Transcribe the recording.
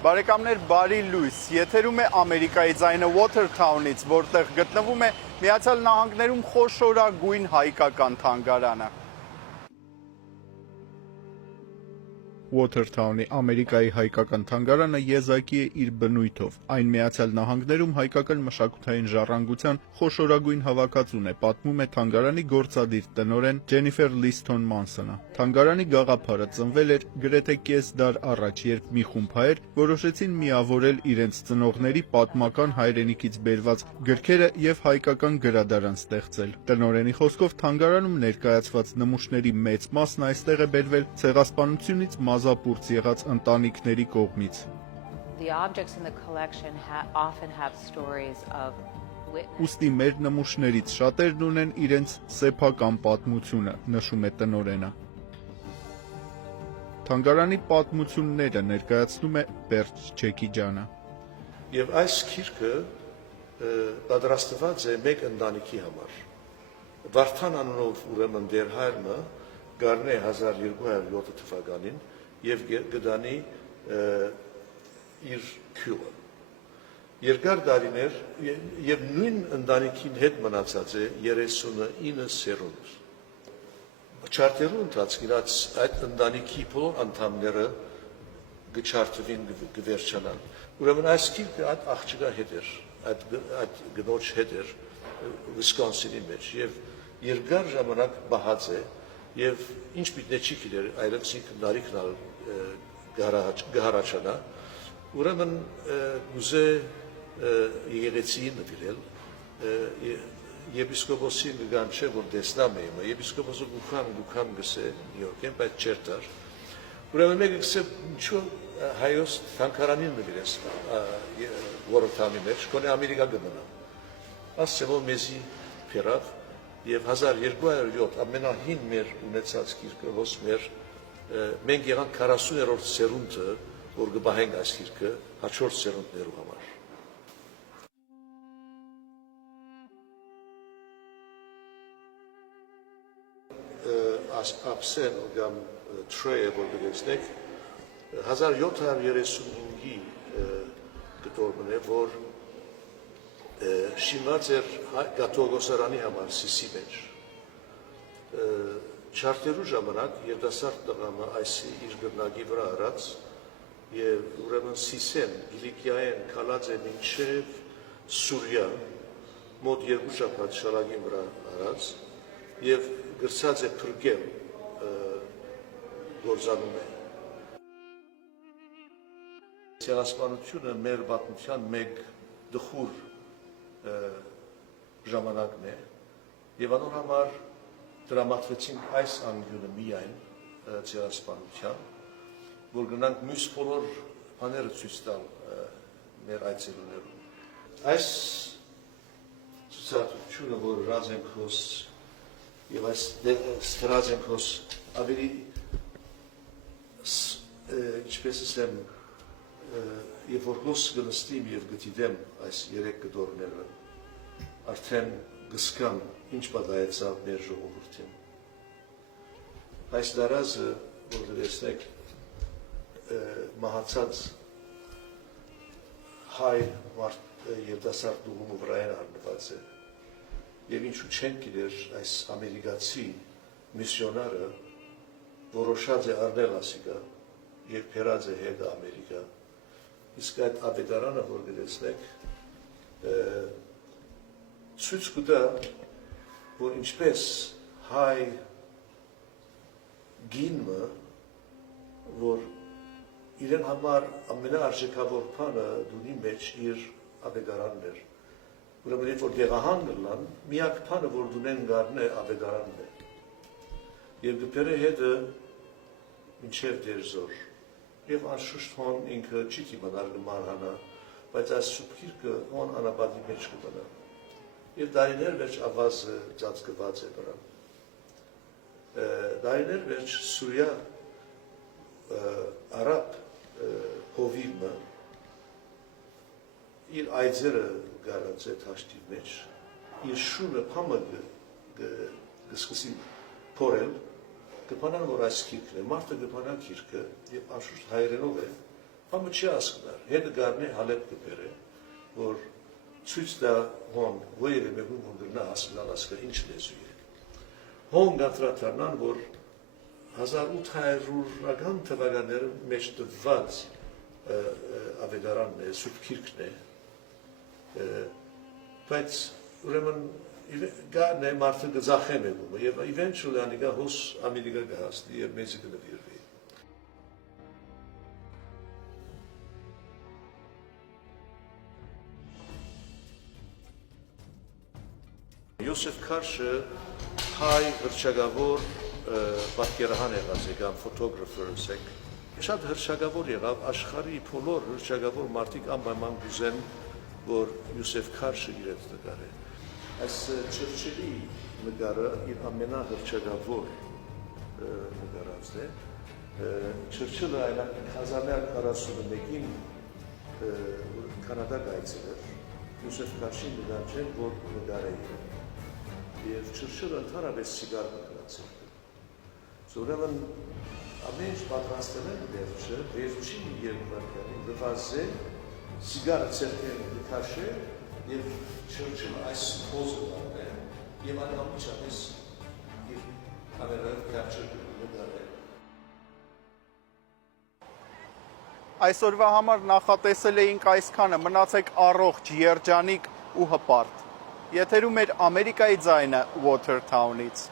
Բարեկամներ, բարի լույս, եթերում է Ամերիկայի ձայնը Watertown-ից, որտեղ գտնվում է Միացյալ Նահանգներում խոշորագույն հայկական թանգարանը։ Watertown-ի Ամերիկայի հայկական թանգարանը եզակի է իր բնույթով։ Այն Միացյալ Նահանգներում հայկական մշակութային ժառանգության խոշորագույն հավաքածուն է, պատմում է թանգարանի գործադիր տնօրեն Ջենիֆեր Լիսթոն Մանսոնը։ Թանգարանի գաղափարը ծնվել էր գրեթե կես դար առաջ, երբ մի խումբ հայեր որոշեցին միավորել իրենց ծնողների պատմական հայրենիքից բերված գրքերը եւ հայկական գրադարան ստեղծել։ Տնօրենի խոսքով թանգարանում ներկայացված նմուշների մեծ մասն այստեղ է բերվել ցեղասպանությունից մազապուրծ եղած ընտանիքների կողմից։ Ուստի մեր նմուշներից շատերն ունեն իրենց սեփական պատմությունը, նշում է տնօրենը։ Թանգարանի պատմությունները ներկայացնում է Բերջ Չեկիջյանը։ Եվ այս գիրքը պատրաստված է մեկ ընտանիքի համար։ Վարդան անունով ուրեմն դեր հայրը գարնե 1207 թվականին եւ գտանի իր քյուրը։ Երկար տարիներ եւ նույն ընտանիքին հետ մնացած է 39 սերունդ։ Չարտերու ընթացքին այդ ընտանիքի բոլոր անդամները գճարտվին գվերջանան։ Ուրեմն այս գիրքը այդ աղջկա հետ էր, այդ գնոջ հետ էր Վիսկոնսինի մեջ եւ երկար ժամանակ բահած է եւ ինչ պիտի չի գիտեր այլևս նարիքնալ գահարաչանա ուրեմն ուզե եկեղեցին նվիրել եպիսկոպոսին գան չէ որ դեսնամ է եպիսկոպոսը գուքամ գսե Նյու Յորքին բայց չերտար ուրեմն մեկը գսե ինչու հայոց թանգարանին նվիրես Watertown-ի մեջ կոնե Ամերիկա գնա ասեմ որ մեզի փերավ եւ 1207 ամենահին մեր ունեցած գիրքը ոնց մեր մենք եղանք 40-րդ սերունդը որ գբահենք այս գիրքը հաջորդ սերունդներու համար ապսեն կամ թրեյը որ գեցնեք 1735-ի գտորմն է որ շինված էր գաթողոսարանի համար Սիսի մեջ չարտերու ժամանակ երիտասարդ տղամը այս իր գրնագի վրա արած եւ ուրեմն Սիսեն Գիլիկիայեն քալած է մինչեւ Սուրիա մոտ 2 շաբաթ շալագի վրա արած եւ գրծած է փրկել գործանում է ցեղասպանությունը մեր պատմության մեկ դխուր ժամանակն է եւ անոր համար դրամատվեցինք այս անգյունը միայն ցեղասպանության որ գնանք մյուս բոլոր բաները ցույց տալ մեր այցելուներուն այս ցուցադրությունը որ Ռազենքոս եւ այս Ռազենքոս ավելի ինչպես ասեմ եւ որ հոս գնստիմ եւ գտիդեմ այս երեք գդորները արդեն գսկան ինչ պատահեցավ մեր ժողովրդին այս դարազը որ դրեցնեք մահացած հայ երիտասարդ դուղումու վրա են առնված է եւ ինչու չեն գիտեր այս ամերիկացի միսիոնարը որոշած է առնել ասիկա եւ փերած է հետ Ամերիկա իսկ այդ ավետարանը որ գտեցնեք ցույց կտա որ ինչպես հայ գինը որ իրեն համար ամենաարժեքավոր բանը դունի մեջ իր ավետարանն էր ուրեմն երբ որ դեղահանգլան միակ բանը որ դունեն գարն է ավետարանն է եւ դուպերը հետը մինչեւ դերզոր եւ անշուշտ հոն ինքը չի իմանալ նման հանա բայց այս շուփիրքը հոն անաբադի մեջ կմնա եւ դարիներ վերջ ավազը ծածկված է վրան դարիներ վերջ Սուրիա արաբ հովիմը իր այցերը գարած է թաշտի մեջ իր շունը փամը գսկսի փորել կփանան որ այս քիրքն է մարդը կփանա քիրքը եւ անշուշտ հայերենով է Ամը չի ասկնար, հետը գարն է հալետ կպեր է, որ ցույց դա հոն, ոյևէ մեկում հոնդրնա հասկնալ ասկա ինչ լեզու է։ Հոն գատրատարնան, որ 1800-ական թվականները մեջ տված ավետարանն է, Սուրբ Քիրքն է, բայց ուրեմն գարն է մարդը գծախեմ է գումը, և eventually անիկա հոս ամիրիկա գահաստի և մեզի կնվիրվի։ Յոսեֆ Քարշը հայ հրճագավոր պատկերահան եղած է կամ ֆոտոգրաֆեր ասենք, շատ հրճագավոր եղավ աշխարհի բոլոր հրճագավոր մարդիկ անպայման գուզեն, որ Յոսեֆ Քարշը իրենց նկար է։ Այս Չրչիլի նկարը իր ամենահրճագավոր նկարածն է։ Չրչիլը այն 1941-ին Կանադա գայցել էր, Յոսեֆ Քարշին նկարչել, որ նկար է իրեն։ Եվ Չրչիլը ընդհանրապես սիգար նկարացել։ Ուրեմն ամեն ինչ պատրաստել են վերջը, վերջին երկրորդ դվազե սիգարը ցերկել նկաշել եւ Չրչիլը այս պոզը դարձել եւ անամիջապես իր կամերայով կապչել նկարել։ Այսօրվա համար նախատեսել էինք այսքանը, մնացեք առողջ, երջանիկ ու հպարտ։ Եթերում էր Ամերիկայի ձայնը Watertown-ից։